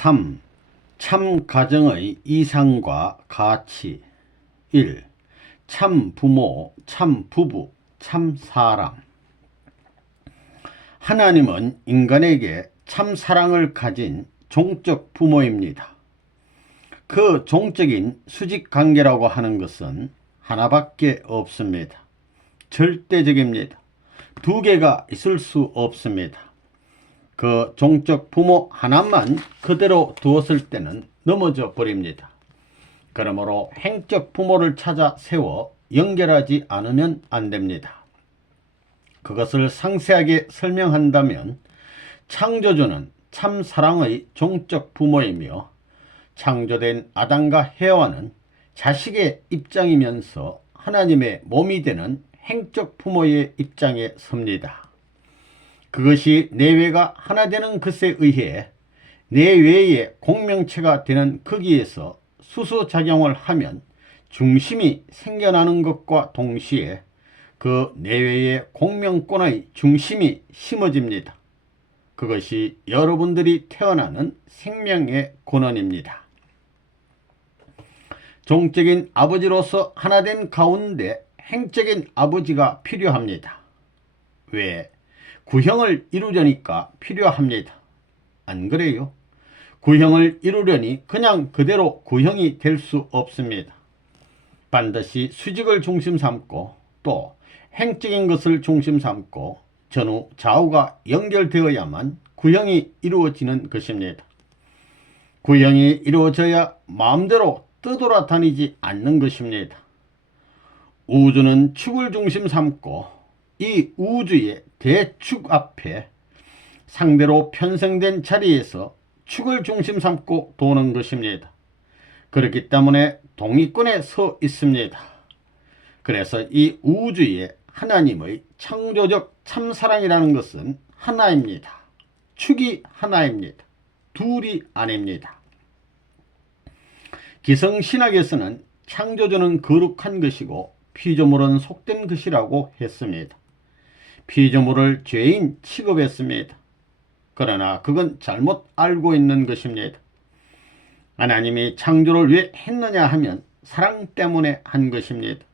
3. 참 가정의 이상과 가치. 1. 참 부모, 참 부부, 참 사람. 하나님은 인간에게 참 사랑을 가진 종적 부모입니다. 그 종적인 수직관계라고 하는 것은 하나밖에 없습니다. 절대적입니다. 두 개가 있을 수 없습니다. 그 종적 부모 하나만 그대로 두었을 때는 넘어져 버립니다. 그러므로 행적 부모를 찾아 세워 연결하지 않으면 안 됩니다. 그것을 상세하게 설명한다면 창조주는 참 사랑의 종적 부모이며 창조된 아담과 해와는 자식의 입장이면서 하나님의 몸이 되는 행적 부모의 입장에 섭니다. 그것이 내외가 하나 되는 것에 의해 내외의 공명체가 되는 거기에서 수소작용을 하면 중심이 생겨나는 것과 동시에 그 내외의 공명권의 중심이 심어집니다. 그것이 여러분들이 태어나는 생명의 근원입니다. 종적인 아버지로서 하나 된 가운데 행적인 아버지가 필요합니다. 왜? 구형을 이루려니까 필요합니다. 안 그래요? 구형을 이루려니 그냥 그대로 구형이 될 수 없습니다. 반드시 수직을 중심 삼고 또 행적인 것을 중심 삼고 전후 좌우가 연결되어야만 구형이 이루어지는 것입니다. 구형이 이루어져야 마음대로 떠돌아다니지 않는 것입니다. 우주는 축을 중심 삼고 이 우주의 대축 앞에 상대로 편성된 자리에서 축을 중심 삼고 도는 것입니다. 그렇기 때문에 동위권에 서 있습니다. 그래서 이 우주의 하나님의 창조적 참사랑이라는 것은 하나입니다. 축이 하나입니다. 둘이 아닙니다. 기성신학에서는 창조주는 거룩한 것이고 피조물은 속된 것이라고 했습니다. 피조물을 죄인 취급했습니다. 그러나 그건 잘못 알고 있는 것입니다. 하나님이 창조를 왜 했느냐 하면 사랑 때문에 한 것입니다.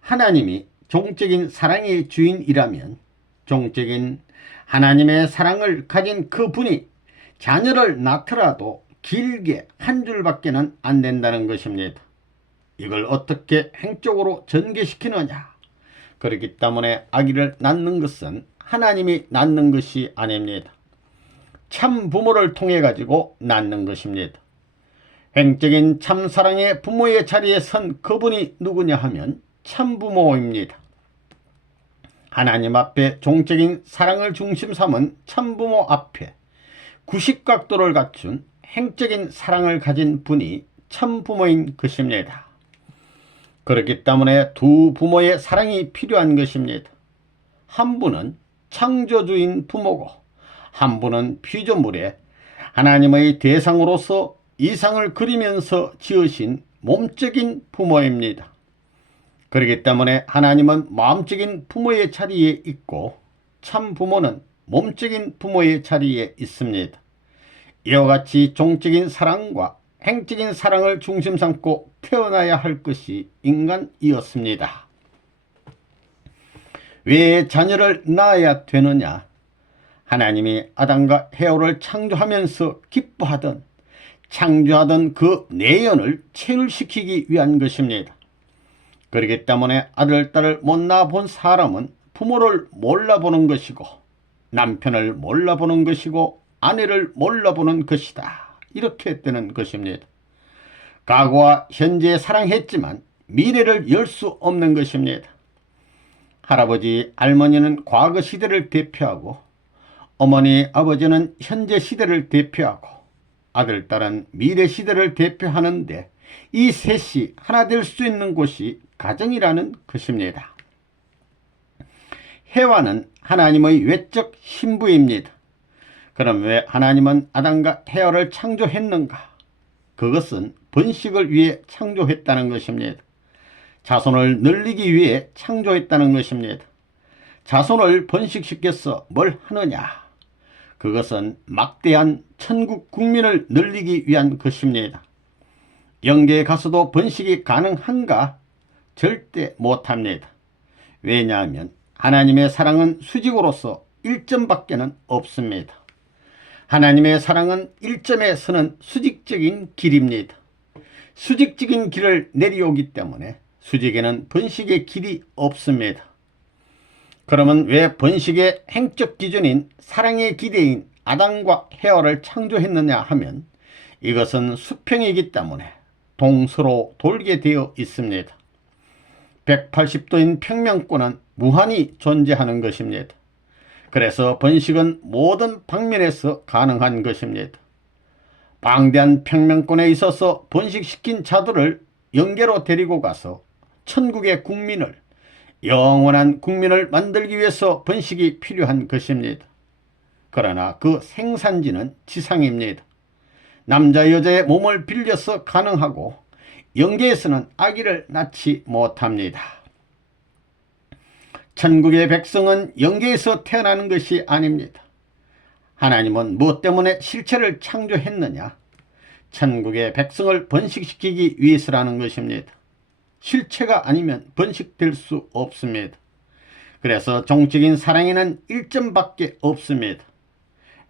하나님이 종적인 사랑의 주인이라면 종적인 하나님의 사랑을 가진 그분이 자녀를 낳더라도 길게 한 줄밖에는 안 된다는 것입니다. 이걸 어떻게 행적으로 전개시키느냐? 그렇기 때문에 아기를 낳는 것은 하나님이 낳는 것이 아닙니다. 참 부모를 통해 가지고 낳는 것입니다. 행적인 참사랑의 부모의 자리에 선 그분이 누구냐 하면 참 부모입니다. 하나님 앞에 종적인 사랑을 중심 삼은 참 부모 앞에 90각도를 갖춘 행적인 사랑을 가진 분이 참 부모인 것입니다. 그렇기 때문에 두 부모의 사랑이 필요한 것입니다. 한 분은 창조주인 부모고 한 분은 피조물에 하나님의 대상으로서 이상을 그리면서 지으신 몸적인 부모입니다. 그렇기 때문에 하나님은 마음적인 부모의 자리에 있고 참 부모는 몸적인 부모의 자리에 있습니다. 이와 같이 종적인 사랑과 행적인 사랑을 중심 삼고 태어나야 할 것이 인간이었습니다. 왜 자녀를 낳아야 되느냐? 하나님이 아담과 해와를 창조하면서 기뻐하던 창조하던 그 내연을 체휼시키기 위한 것입니다. 그렇기 때문에 아들, 딸을 못 낳아본 사람은 부모를 몰라보는 것이고 남편을 몰라보는 것이고 아내를 몰라보는 것이다. 이렇게 되는 것입니다. 과거와 현재에 사랑했지만 미래를 열 수 없는 것입니다. 할아버지, 할머니는 과거 시대를 대표하고 어머니, 아버지는 현재 시대를 대표하고 아들, 딸은 미래 시대를 대표하는데 이 셋이 하나 될 수 있는 곳이 가정이라는 것입니다. 해와는 하나님의 외적 신부입니다. 그럼 왜 하나님은 아담과 해와를 창조했는가? 그것은 번식을 위해 창조했다는 것입니다. 자손을 늘리기 위해 창조했다는 것입니다. 자손을 번식시켜서 뭘 하느냐? 그것은 막대한 천국 국민을 늘리기 위한 것입니다. 영계에 가서도 번식이 가능한가? 절대 못합니다. 왜냐하면 하나님의 사랑은 수직으로서 1점밖에는 없습니다. 하나님의 사랑은 1점에 서는 수직적인 길입니다. 수직적인 길을 내려오기 때문에 수직에는 번식의 길이 없습니다. 그러면 왜 번식의 행적 기준인 사랑의 기대인 아담과 헤아를 창조했느냐 하면 이것은 수평이기 때문에 동서로 돌게 되어 있습니다. 180도인 평면권은 무한히 존재하는 것입니다. 그래서 번식은 모든 방면에서 가능한 것입니다. 방대한 평면권에 있어서 번식시킨 자들을 영계로 데리고 가서 천국의 국민을, 영원한 국민을 만들기 위해서 번식이 필요한 것입니다. 그러나 그 생산지는 지상입니다. 남자 여자의 몸을 빌려서 가능하고 영계에서는 아기를 낳지 못합니다. 천국의 백성은 영계에서 태어나는 것이 아닙니다. 하나님은 무엇 때문에 실체를 창조했느냐? 천국의 백성을 번식시키기 위해서라는 것입니다. 실체가 아니면 번식될 수 없습니다. 그래서 종적인 사랑에는 1점밖에 없습니다.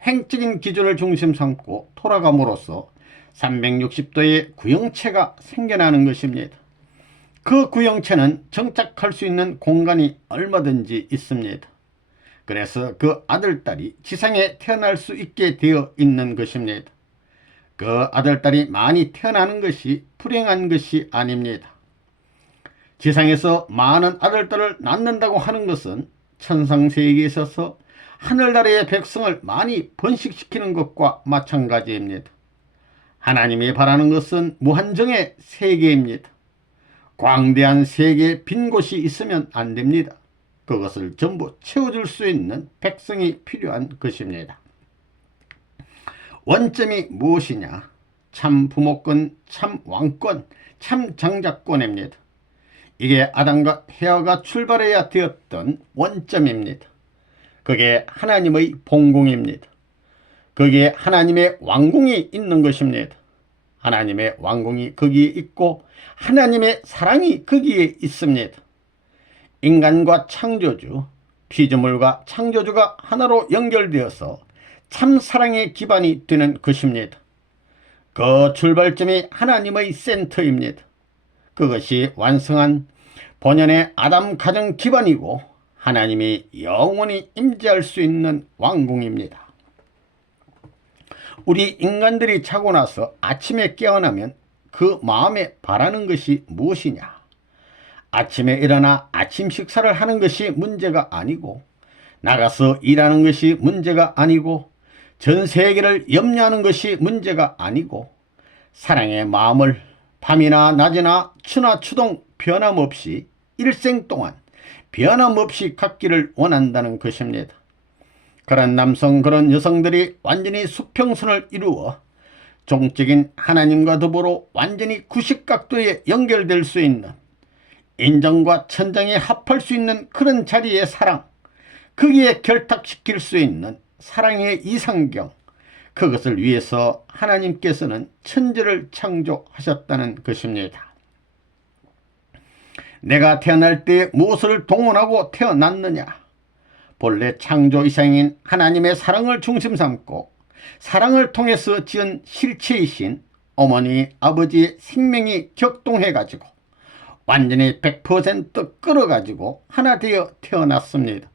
행적인 기준을 중심 삼고 돌아감으로써 360도의 구형체가 생겨나는 것입니다. 그 구형체는 정착할 수 있는 공간이 얼마든지 있습니다. 그래서 그 아들딸이 지상에 태어날 수 있게 되어 있는 것입니다. 그 아들딸이 많이 태어나는 것이 불행한 것이 아닙니다. 지상에서 많은 아들딸을 낳는다고 하는 것은 천상세계에 있어서 하늘나라의 백성을 많이 번식시키는 것과 마찬가지입니다. 하나님이 바라는 것은 무한정의 세계입니다. 광대한 세계에 빈 곳이 있으면 안 됩니다. 그것을 전부 채워줄 수 있는 백성이 필요한 것입니다. 원점이 무엇이냐? 참 부모권, 참 왕권, 참 장자권입니다. 이게 아담과 헤아가 출발해야 되었던 원점입니다. 그게 하나님의 본궁입니다. 거기에 하나님의 왕궁이 있는 것입니다. 하나님의 왕궁이 거기에 있고 하나님의 사랑이 거기에 있습니다. 인간과 창조주, 피조물과 창조주가 하나로 연결되어서 참 사랑의 기반이 되는 것입니다. 그 출발점이 하나님의 센터입니다. 그것이 완성한 본연의 아담 가정 기반이고 하나님이 영원히 임재할 수 있는 왕궁입니다. 우리 인간들이 자고 나서 아침에 깨어나면 그 마음에 바라는 것이 무엇이냐? 아침에 일어나 아침 식사를 하는 것이 문제가 아니고 나가서 일하는 것이 문제가 아니고 전 세계를 염려하는 것이 문제가 아니고 사랑의 마음을 밤이나 낮이나 추나 추동 변함없이 일생 동안 변함없이 갖기를 원한다는 것입니다. 그런 남성 그런 여성들이 완전히 수평선을 이루어 종적인 하나님과 더불어 완전히 90각도에 연결될 수 있는 인정과 천장에 합할 수 있는 그런 자리의 사랑, 거기에 결탁시킬 수 있는 사랑의 이상경, 그것을 위해서 하나님께서는 천지를 창조하셨다는 것입니다. 내가 태어날 때 무엇을 동원하고 태어났느냐? 본래 창조 이상인 하나님의 사랑을 중심 삼고 사랑을 통해서 지은 실체이신 어머니 아버지의 생명이 격동해 가지고 완전히 100% 끌어가지고 하나 되어 태어났습니다.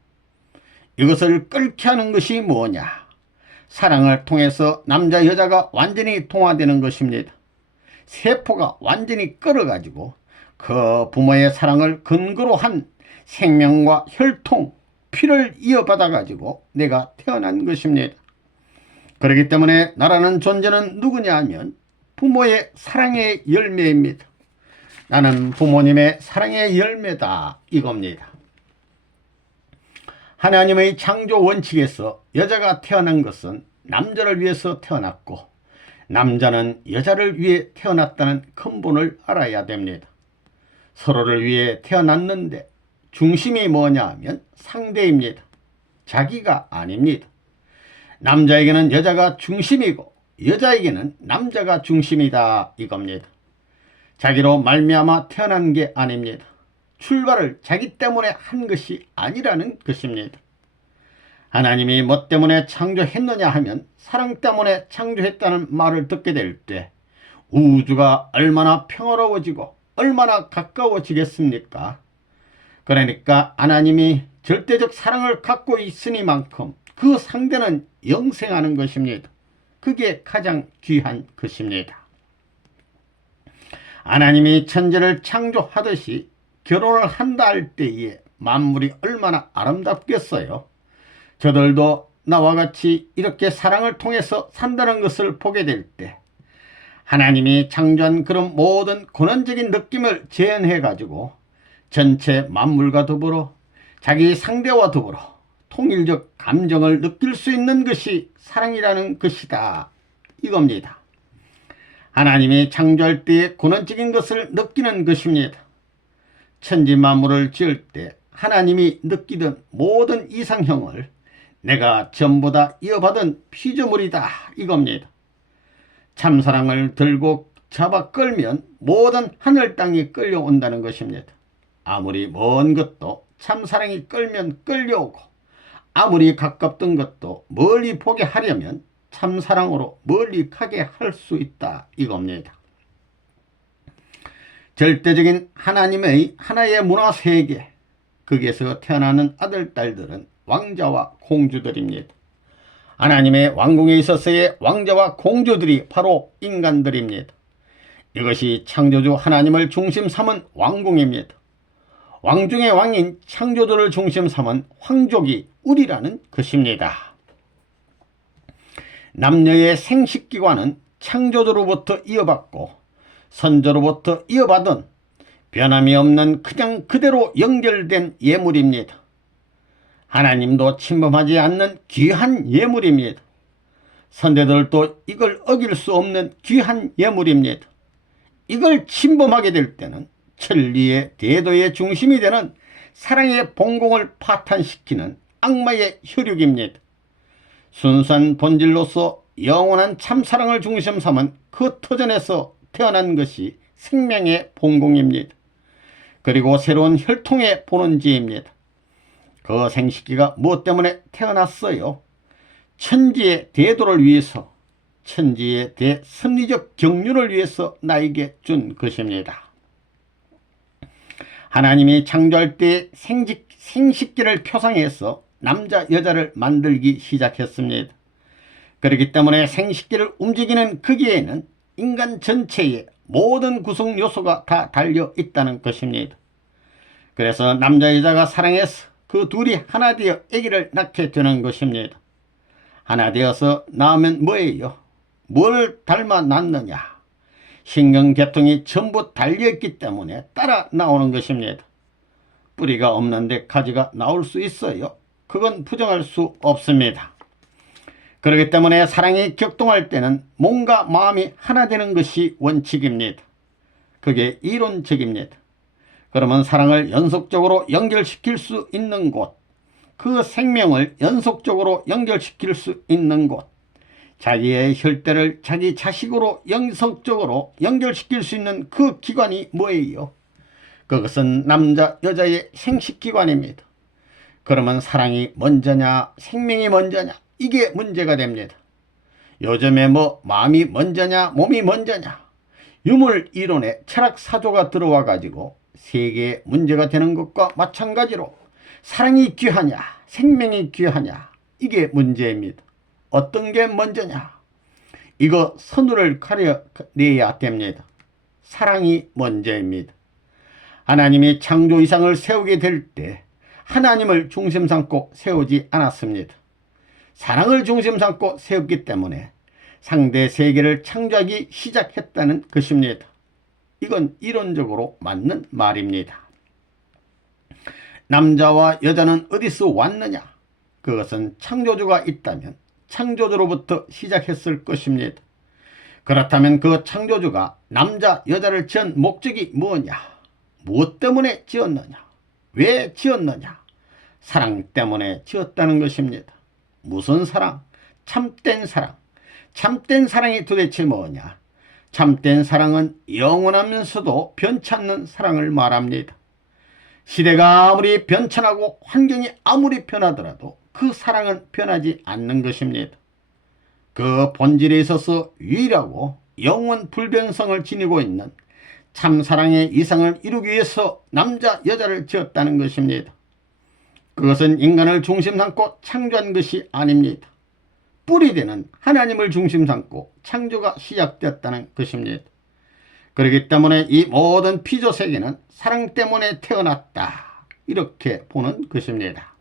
이것을 끓게 하는 것이 뭐냐? 사랑을 통해서 남자 여자가 완전히 동화되는 것입니다. 세포가 완전히 끌어가지고 그 부모의 사랑을 근거로 한 생명과 혈통, 피를 이어받아 가지고 내가 태어난 것입니다. 그렇기 때문에 나라는 존재는 누구냐 하면 부모의 사랑의 열매입니다. 나는 부모님의 사랑의 열매다 이겁니다. 하나님의 창조 원칙에서 여자가 태어난 것은 남자를 위해서 태어났고 남자는 여자를 위해 태어났다는 근본을 알아야 됩니다. 서로를 위해 태어났는데 중심이 뭐냐 하면 상대입니다. 자기가 아닙니다. 남자에게는 여자가 중심이고 여자에게는 남자가 중심이다 이겁니다. 자기로 말미암아 태어난 게 아닙니다. 출발을 자기 때문에 한 것이 아니라는 것입니다. 하나님이 뭐 때문에 창조했느냐 하면 사랑 때문에 창조했다는 말을 듣게 될 때 우주가 얼마나 평화로워지고 얼마나 가까워지겠습니까? 그러니까 하나님이 절대적 사랑을 갖고 있으니만큼 그 상대는 영생하는 것입니다. 그게 가장 귀한 것입니다. 하나님이 천지를 창조하듯이 결혼을 한다 할 때에 만물이 얼마나 아름답겠어요. 저들도 나와 같이 이렇게 사랑을 통해서 산다는 것을 보게 될 때 하나님이 창조한 그런 모든 고난적인 느낌을 재현해 가지고 전체 만물과 더불어 자기 상대와 더불어 통일적 감정을 느낄 수 있는 것이 사랑이라는 것이다 이겁니다. 하나님이 창조할 때의 고난적인 것을 느끼는 것입니다. 천지 만물을 지을 때 하나님이 느끼던 모든 이상형을 내가 전부 다 이어받은 피조물이다 이겁니다. 참사랑을 들고 잡아 끌면 모든 하늘 땅이 끌려온다는 것입니다. 아무리 먼 것도 참사랑이 끌면 끌려오고 아무리 가깝던 것도 멀리 보게 하려면 참사랑으로 멀리 가게 할 수 있다 이겁니다. 절대적인 하나님의 하나의 문화세계 거기에서 태어나는 아들 딸들은 왕자와 공주들입니다. 하나님의 왕궁에 있어서의 왕자와 공주들이 바로 인간들입니다. 이것이 창조주 하나님을 중심 삼은 왕궁입니다. 왕 중의 왕인 창조주를 중심 삼은 황족이 우리라는 것입니다. 남녀의 생식기관은 창조주로부터 이어받고 선조로부터 이어받은 변함이 없는 그냥 그대로 연결된 예물입니다. 하나님도 침범하지 않는 귀한 예물입니다. 선대들도 이걸 어길 수 없는 귀한 예물입니다. 이걸 침범하게 될 때는 천리의 대도의 중심이 되는 사랑의 본공을 파탄시키는 악마의 혈육입니다. 순수한 본질로서 영원한 참사랑을 중심 삼은 그 터전에서 태어난 것이 생명의 본공입니다. 그리고 새로운 혈통의 본원지입니다. 그 생식기가 무엇 때문에 태어났어요? 천지의 대도를 위해서, 천지의 대섭리적 경륜을 위해서 나에게 준 것입니다. 하나님이 창조할 때 생식기를 표상해서 남자 여자를 만들기 시작했습니다. 그렇기 때문에 생식기를 움직이는 거기에는 인간 전체의 모든 구성 요소가 다 달려 있다는 것입니다. 그래서 남자 여자가 사랑해서 그 둘이 하나 되어 아기를 낳게 되는 것입니다. 하나 되어서 낳으면 뭐예요? 뭘 닮아 낳느냐? 신경계통이 전부 달려있기 때문에 따라 나오는 것입니다. 뿌리가 없는데 가지가 나올 수 있어요? 그건 부정할 수 없습니다. 그렇기 때문에 사랑이 격동할 때는 몸과 마음이 하나 되는 것이 원칙입니다. 그게 이론적입니다. 그러면 사랑을 연속적으로 연결시킬 수 있는 곳, 그 생명을 연속적으로 연결시킬 수 있는 곳, 자기의 혈대를 자기 자식으로 연속적으로 연결시킬 수 있는 그 기관이 뭐예요? 그것은 남자 여자의 생식기관입니다. 그러면 사랑이 먼저냐 생명이 먼저냐 이게 문제가 됩니다. 요즘에 뭐 마음이 먼저냐 몸이 먼저냐 유물 이론에 철학 사조가 들어와 가지고 세계에 문제가 되는 것과 마찬가지로 사랑이 귀하냐 생명이 귀하냐 이게 문제입니다. 어떤 게 먼저냐 이거 선을 가려내야 됩니다. 사랑이 먼저입니다. 하나님이 창조 이상을 세우게 될 때 하나님을 중심 삼고 세우지 않았습니다. 사랑을 중심 삼고 세웠기 때문에 상대 세계를 창조하기 시작했다는 것입니다. 이건 이론적으로 맞는 말입니다. 남자와 여자는 어디서 왔느냐? 그것은 창조주가 있다면 창조주로부터 시작했을 것입니다. 그렇다면 그 창조주가 남자 여자를 지은 목적이 뭐냐? 무엇 때문에 지었느냐? 왜 지었느냐? 사랑 때문에 지었다는 것입니다. 무슨 사랑? 참된 사랑. 참된 사랑이 도대체 뭐냐? 참된 사랑은 영원하면서도 변치 않는 사랑을 말합니다. 시대가 아무리 변천하고 환경이 아무리 변하더라도 그 사랑은 변하지 않는 것입니다. 그 본질에 있어서 유일하고 영원 불변성을 지니고 있는 참사랑의 이상을 이루기 위해서 남자 여자를 지었다는 것입니다. 그것은 인간을 중심 삼고 창조한 것이 아닙니다. 뿌리되는 하나님을 중심 삼고 창조가 시작되었다는 것입니다. 그렇기 때문에 이 모든 피조 세계는 사랑 때문에 태어났다, 이렇게 보는 것입니다.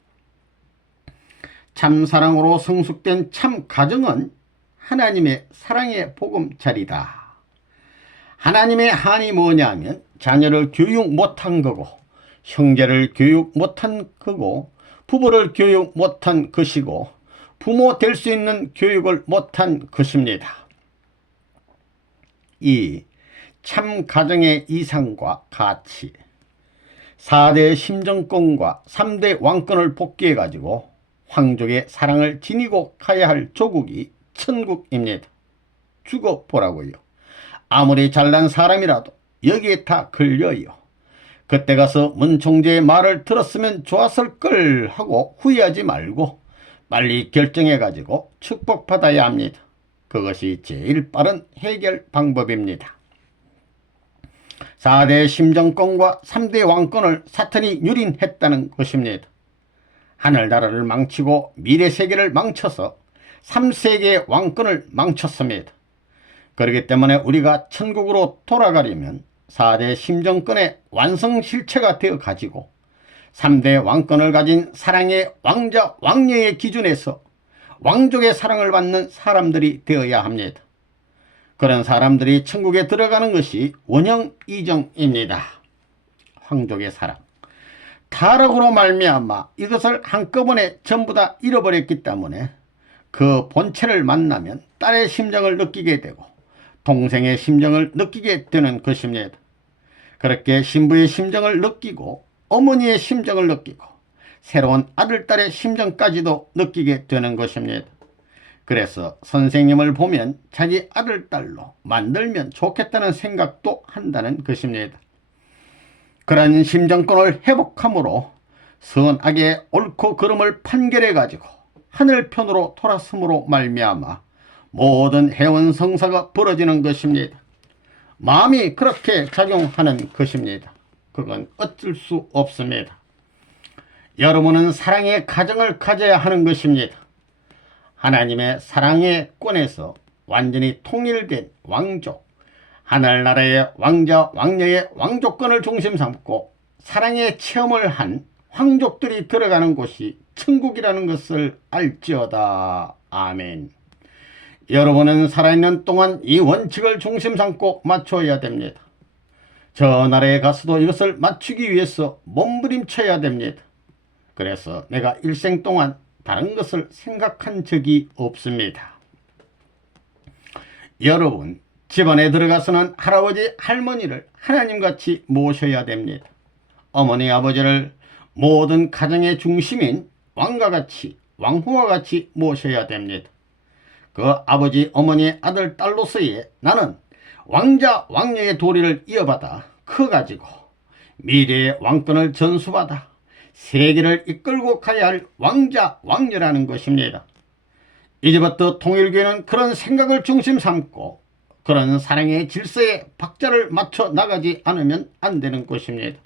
참사랑으로 성숙된 참가정은 하나님의 사랑의 보금자리다. 하나님의 한이 뭐냐 하면 자녀를 교육 못한 거고, 형제를 교육 못한 거고, 부부를 교육 못한 것이고, 부모 될 수 있는 교육을 못한 것입니다. 이 참가정의 이상과 가치, 4대 심정권과 3대 왕권을 복귀해가지고 황족의 사랑을 지니고 가야 할 조국이 천국입니다. 죽어보라고요. 아무리 잘난 사람이라도 여기에 다 걸려요. 그때 가서 문 총재의 말을 들었으면 좋았을 걸 하고 후회하지 말고 빨리 결정해가지고 축복받아야 합니다. 그것이 제일 빠른 해결 방법입니다. 4대 심정권과 3대 왕권을 사탄이 유린했다는 것입니다. 하늘나라를 망치고 미래세계를 망쳐서 3세계의 왕권을 망쳤습니다. 그렇기 때문에 우리가 천국으로 돌아가려면 4대 심정권의 완성실체가 되어 가지고 3대 왕권을 가진 사랑의 왕자 왕녀의 기준에서 왕족의 사랑을 받는 사람들이 되어야 합니다. 그런 사람들이 천국에 들어가는 것이 원형이정입니다. 황족의 사랑. 타락으로 말미암아 이것을 한꺼번에 전부 다 잃어버렸기 때문에 그 본체를 만나면 딸의 심정을 느끼게 되고 동생의 심정을 느끼게 되는 것입니다. 그렇게 신부의 심정을 느끼고 어머니의 심정을 느끼고 새로운 아들, 딸의 심정까지도 느끼게 되는 것입니다. 그래서 선생님을 보면 자기 아들, 딸로 만들면 좋겠다는 생각도 한다는 것입니다. 그런 심정권을 회복함으로 선악의 옳고 그름을 판결해가지고 하늘편으로 돌아섬으로 말미암아 모든 해원 성사가 벌어지는 것입니다. 마음이 그렇게 작용하는 것입니다. 그건 어쩔 수 없습니다. 여러분은 사랑의 가정을 가져야 하는 것입니다. 하나님의 사랑의 권에서 완전히 통일된 왕족, 하늘나라의 왕자 왕녀의 왕족권을 중심 삼고 사랑의 체험을 한 황족들이 들어가는 곳이 천국이라는 것을 알지어다. 아멘. 여러분은 살아있는 동안 이 원칙을 중심 삼고 맞춰야 됩니다. 저 나라에 가서도 이것을 맞추기 위해서 몸부림쳐야 됩니다. 그래서 내가 일생 동안 다른 것을 생각한 적이 없습니다. 여러분, 집안에 들어가서는 할아버지, 할머니를 하나님같이 모셔야 됩니다. 어머니, 아버지를 모든 가정의 중심인 왕과같이, 왕후와 같이 모셔야 됩니다. 그 아버지, 어머니의 아들, 딸로서의 나는 왕자, 왕녀의 도리를 이어받아 커가지고 미래의 왕권을 전수받아 세계를 이끌고 가야 할 왕자, 왕녀라는 것입니다. 이제부터 통일교회는 그런 생각을 중심 삼고 그런 사랑의 질서에 박자를 맞춰 나가지 않으면 안 되는 것입니다.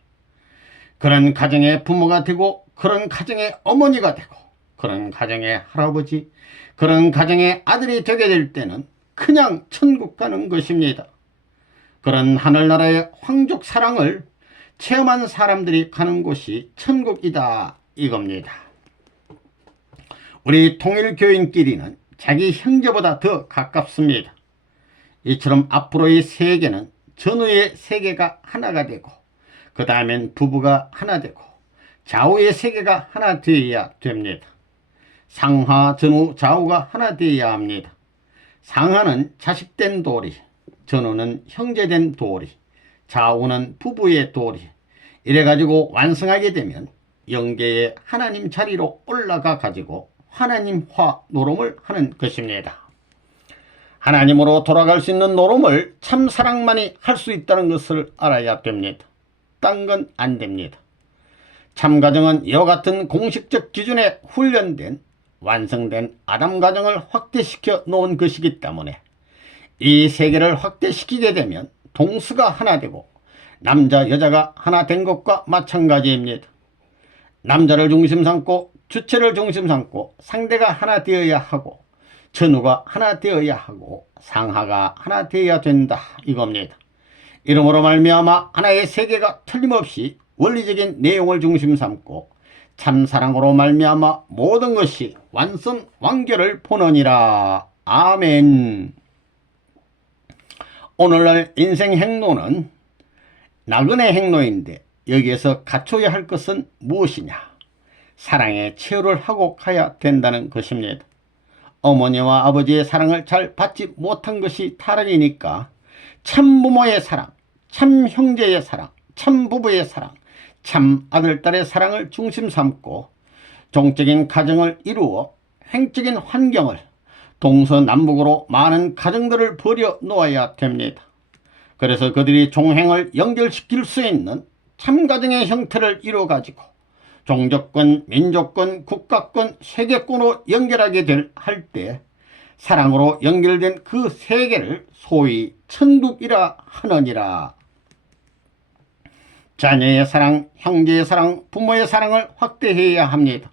그런 가정의 부모가 되고 그런 가정의 어머니가 되고 그런 가정의 할아버지, 그런 가정의 아들이 되게 될 때는 그냥 천국 가는 것입니다. 그런 하늘나라의 황족 사랑을 체험한 사람들이 가는 곳이 천국이다, 이겁니다. 우리 통일교인끼리는 자기 형제보다 더 가깝습니다. 이처럼 앞으로의 세계는 전후의 세계가 하나가 되고 그 다음엔 부부가 하나 되고 좌우의 세계가 하나 되어야 됩니다. 상하, 전후, 좌우가 하나 되어야 합니다. 상하는 자식된 도리, 전후는 형제된 도리, 좌우는 부부의 도리. 이래가지고 완성하게 되면 영계의 하나님 자리로 올라가 가지고 하나님화 노름을 하는 것입니다. 하나님으로 돌아갈 수 있는 노름을 참사랑만이 할 수 있다는 것을 알아야 됩니다. 딴 건 안 됩니다. 참가정은 이와 같은 공식적 기준에 훈련된 완성된 아담 가정을 확대시켜 놓은 것이기 때문에 이 세계를 확대시키게 되면 동수가 하나 되고 남자 여자가 하나 된 것과 마찬가지입니다. 남자를 중심 삼고 주체를 중심 삼고 상대가 하나 되어야 하고 전우가 하나 되어야 하고 상하가 하나 되어야 된다 이겁니다. 이러므로 말미암아 하나의 세계가 틀림없이 원리적인 내용을 중심 삼고 참사랑으로 말미암아 모든 것이 완성 완결을 보느니라. 아멘. 오늘날 인생 행로는 나그네 행로인데 여기에서 갖춰야 할 것은 무엇이냐? 사랑의 체험을 하고 가야 된다는 것입니다. 어머니와 아버지의 사랑을 잘 받지 못한 것이 타락이니까 참 부모의 사랑, 참 형제의 사랑, 참 부부의 사랑, 참 아들딸의 사랑을 중심 삼고 종적인 가정을 이루어 행적인 환경을 동서남북으로 많은 가정들을 벌여 놓아야 됩니다. 그래서 그들이 종행을 연결시킬 수 있는 참가정의 형태를 이루어가지고 종족권, 민족권, 국가권, 세계권으로 연결하게 할 때 사랑으로 연결된 그 세계를 소위 천국이라 하느니라. 자녀의 사랑, 형제의 사랑, 부모의 사랑을 확대해야 합니다.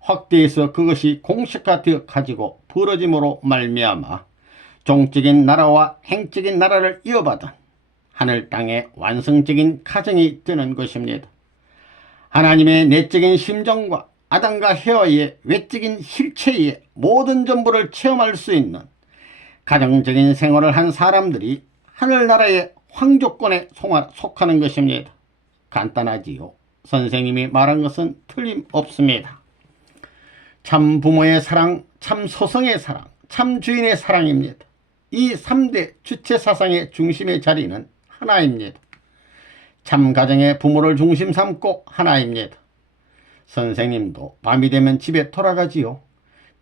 확대해서 그것이 공식화되어 가지고 벌어짐으로 말미암아 종적인 나라와 행적인 나라를 이어받은 하늘 땅의 완성적인 가정이 되는 것입니다. 하나님의 내적인 심정과 아담과 헤와의 외적인 실체의 모든 전부를 체험할 수 있는 가정적인 생활을 한 사람들이 하늘나라의 황족권에 속하는 것입니다. 간단하지요. 선생님이 말한 것은 틀림없습니다. 참 부모의 사랑, 참 소성의 사랑, 참 주인의 사랑입니다. 이 3대 주체 사상의 중심의 자리는 하나입니다. 참 가정의 부모를 중심 삼고 하나입니다. 선생님도 밤이 되면 집에 돌아가지요.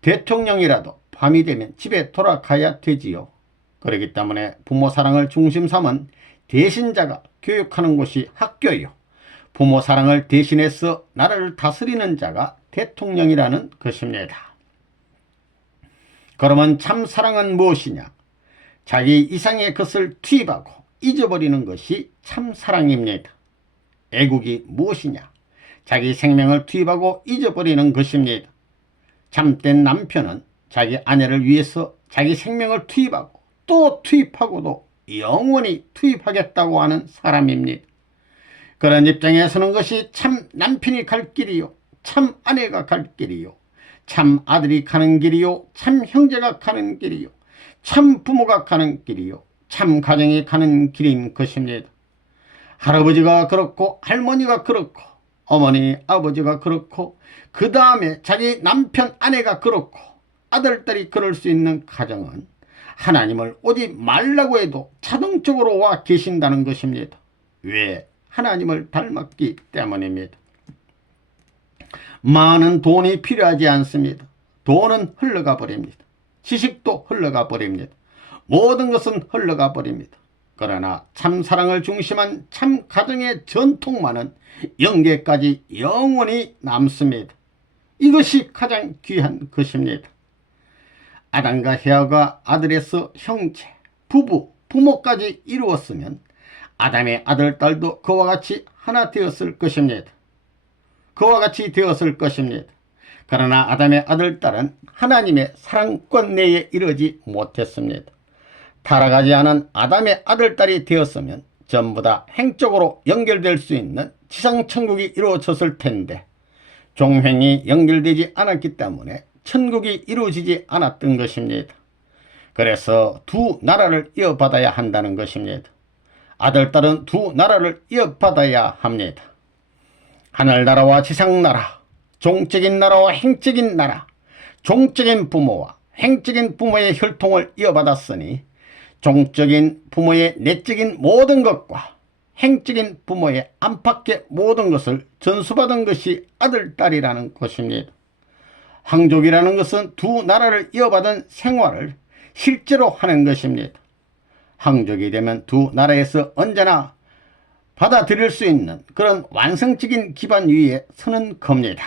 대통령이라도 밤이 되면 집에 돌아가야 되지요. 그렇기 때문에 부모 사랑을 중심 삼은 대신자가 교육하는 곳이 학교요. 부모 사랑을 대신해서 나라를 다스리는 자가 대통령이라는 것입니다. 그러면 참 사랑은 무엇이냐? 자기 이상의 것을 투입하고 잊어버리는 것이 참 사랑입니다. 애국이 무엇이냐? 자기 생명을 투입하고 잊어버리는 것입니다. 참된 남편은 자기 아내를 위해서 자기 생명을 투입하고 또 투입하고도 영원히 투입하겠다고 하는 사람입니다. 그런 입장에 서는 것이 참 남편이 갈 길이요, 참 아내가 갈 길이요, 참 아들이 가는 길이요, 참 형제가 가는 길이요, 참 부모가 가는 길이요, 참 가정이 가는 길인 것입니다. 할아버지가 그렇고 할머니가 그렇고 어머니 아버지가 그렇고 그 다음에 자기 남편 아내가 그렇고 아들딸이 그럴 수 있는 가정은 하나님을 오지 말라고 해도 자동적으로 와 계신다는 것입니다. 왜? 하나님을 닮았기 때문입니다. 많은 돈이 필요하지 않습니다. 돈은 흘러가 버립니다. 지식도 흘러가 버립니다. 모든 것은 흘러가 버립니다. 그러나 참 사랑을 중심한 참 가정의 전통만은 영계까지 영원히 남습니다. 이것이 가장 귀한 것입니다. 아담과 헤아가 아들에서 형제, 부부, 부모까지 이루었으면 아담의 아들, 딸도 그와 같이 하나 되었을 것입니다. 그와 같이 되었을 것입니다. 그러나 아담의 아들, 딸은 하나님의 사랑권 내에 이르지 못했습니다. 타락하지 않은 아담의 아들, 딸이 되었으면 전부 다 행적으로 연결될 수 있는 지상천국이 이루어졌을 텐데 종횡이 연결되지 않았기 때문에 천국이 이루어지지 않았던 것입니다. 그래서 두 나라를 이어받아야 한다는 것입니다. 아들, 딸은 두 나라를 이어받아야 합니다. 하늘나라와 지상나라, 종적인 나라와 행적인 나라, 종적인 부모와 행적인 부모의 혈통을 이어받았으니 종적인 부모의 내적인 모든 것과 행적인 부모의 안팎의 모든 것을 전수받은 것이 아들, 딸이라는 것입니다. 황족이라는 것은 두 나라를 이어받은 생활을 실제로 하는 것입니다. 황족이 되면 두 나라에서 언제나 받아들일 수 있는 그런 완성적인 기반 위에 서는 겁니다.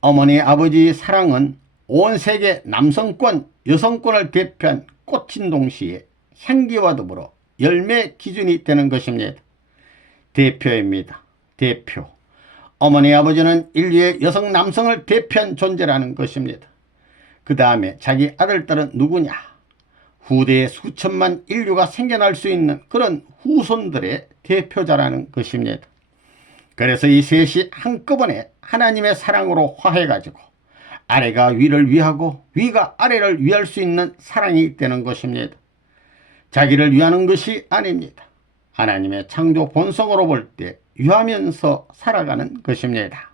어머니 아버지의 사랑은 온 세계 남성권, 여성권을 대표한 꽃인 동시에 향기와 더불어 열매 기준이 되는 것입니다. 대표입니다. 대표. 어머니 아버지는 인류의 여성 남성을 대표한 존재라는 것입니다. 그 다음에 자기 아들 딸은 누구냐? 후대에 수천만 인류가 생겨날 수 있는 그런 후손들의 대표자라는 것입니다. 그래서 이 셋이 한꺼번에 하나님의 사랑으로 화해가지고 아래가 위를 위하고 위가 아래를 위할 수 있는 사랑이 되는 것입니다. 자기를 위하는 것이 아닙니다. 하나님의 창조 본성으로 볼 때 위하면서 살아가는 것입니다.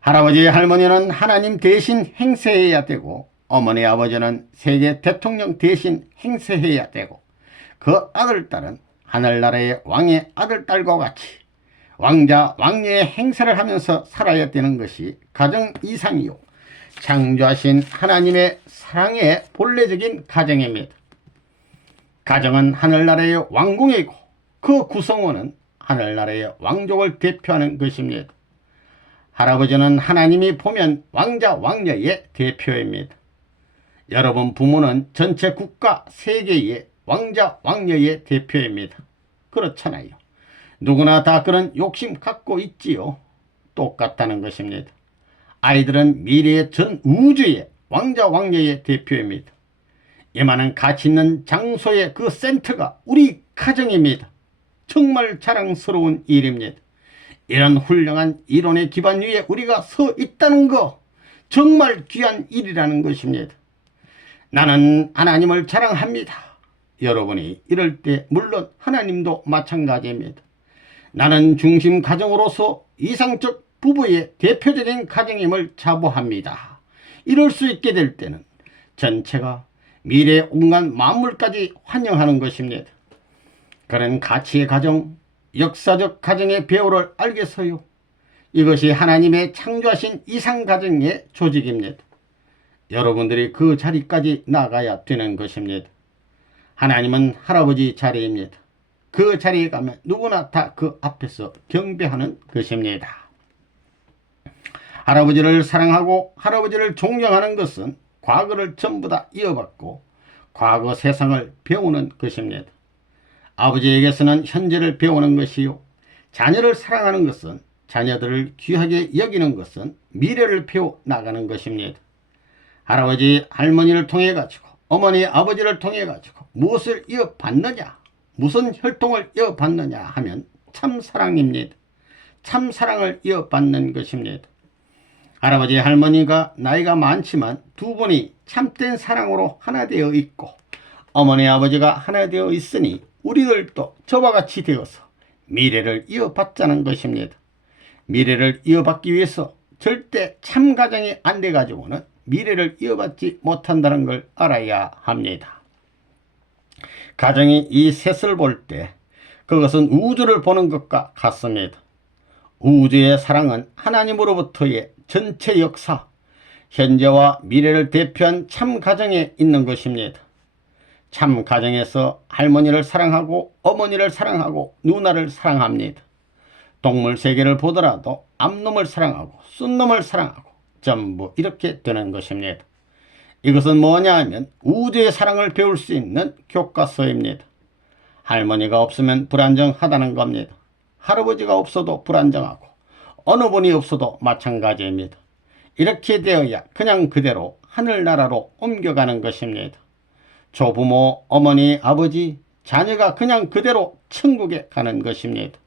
할아버지 할머니는 하나님 대신 행세해야 되고 어머니 아버지는 세계 대통령 대신 행세해야 되고 그 아들 딸은 하늘나라의 왕의 아들 딸과 같이 왕자 왕녀의 행세를 하면서 살아야 되는 것이 가정 이상이요 창조하신 하나님의 사랑의 본래적인 가정입니다. 가정은 하늘나라의 왕궁이고 그 구성원은 하늘나라의 왕족을 대표하는 것입니다. 할아버지는 하나님이 보면 왕자 왕녀의 대표입니다. 여러분 부모는 전체 국가 세계의 왕자 왕녀의 대표입니다. 그렇잖아요. 누구나 다 그런 욕심 갖고 있지요. 똑같다는 것입니다. 아이들은 미래의 전 우주의 왕자 왕녀의 대표입니다. 이만한 가치 있는 장소의 그 센터가 우리 가정입니다. 정말 자랑스러운 일입니다. 이런 훌륭한 이론의 기반 위에 우리가 서 있다는 거 정말 귀한 일이라는 것입니다. 나는 하나님을 자랑합니다. 여러분이 이럴 때 물론 하나님도 마찬가지입니다. 나는 중심 가정으로서 이상적 부부의 대표적인 가정임을 자부합니다. 이럴 수 있게 될 때는 전체가 미래의 온갖 만물까지 환영하는 것입니다. 그런 가치의 가정, 역사적 가정의 배후를 알겠어요. 이것이 하나님의 창조하신 이상 가정의 조직입니다. 여러분들이 그 자리까지 나가야 되는 것입니다. 하나님은 할아버지 자리입니다. 그 자리에 가면 누구나 다 그 앞에서 경배하는 것입니다. 할아버지를 사랑하고 할아버지를 존경하는 것은 과거를 전부 다 이어받고 과거 세상을 배우는 것입니다. 아버지에게서는 현재를 배우는 것이요. 자녀를 사랑하는 것은 자녀들을 귀하게 여기는 것은 미래를 배워나가는 것입니다. 할아버지 할머니를 통해 가지고 어머니 아버지를 통해 가지고 무엇을 이어받느냐 무슨 혈통을 이어받느냐 하면 참사랑입니다. 참사랑을 이어받는 것입니다. 할아버지 할머니가 나이가 많지만 두 분이 참된 사랑으로 하나 되어 있고 어머니 아버지가 하나 되어 있으니 우리들도 저와 같이 되어서 미래를 이어받자는 것입니다. 미래를 이어받기 위해서 절대 참가정이 안 돼가지고는 미래를 이어받지 못한다는 걸 알아야 합니다. 가정이 이 셋을 볼 때 그것은 우주를 보는 것과 같습니다. 우주의 사랑은 하나님으로부터의 전체 역사, 현재와 미래를 대표한 참 가정에 있는 것입니다. 참 가정에서 할머니를 사랑하고 어머니를 사랑하고 누나를 사랑합니다. 동물 세계를 보더라도 암놈을 사랑하고 순놈을 사랑하고 전부 이렇게 되는 것입니다. 이것은 뭐냐 하면 우주의 사랑을 배울 수 있는 교과서입니다. 할머니가 없으면 불안정하다는 겁니다. 할아버지가 없어도 불안정하고 어느 분이 없어도 마찬가지입니다. 이렇게 되어야 그냥 그대로 하늘나라로 옮겨가는 것입니다. 조부모, 어머니, 아버지, 자녀가 그냥 그대로 천국에 가는 것입니다.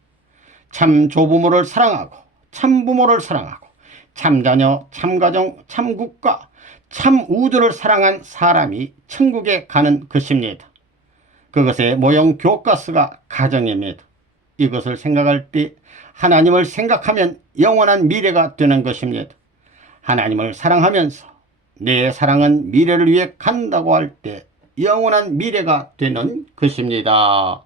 참 조부모를 사랑하고 참 부모를 사랑하고 참 자녀, 참 가정, 참 국가, 참 우주를 사랑한 사람이 천국에 가는 것입니다. 그것의 모형 교과서가 가정입니다. 이것을 생각할 때 하나님을 생각하면 영원한 미래가 되는 것입니다. 하나님을 사랑하면서 내 사랑은 미래를 위해 간다고 할 때 영원한 미래가 되는 것입니다.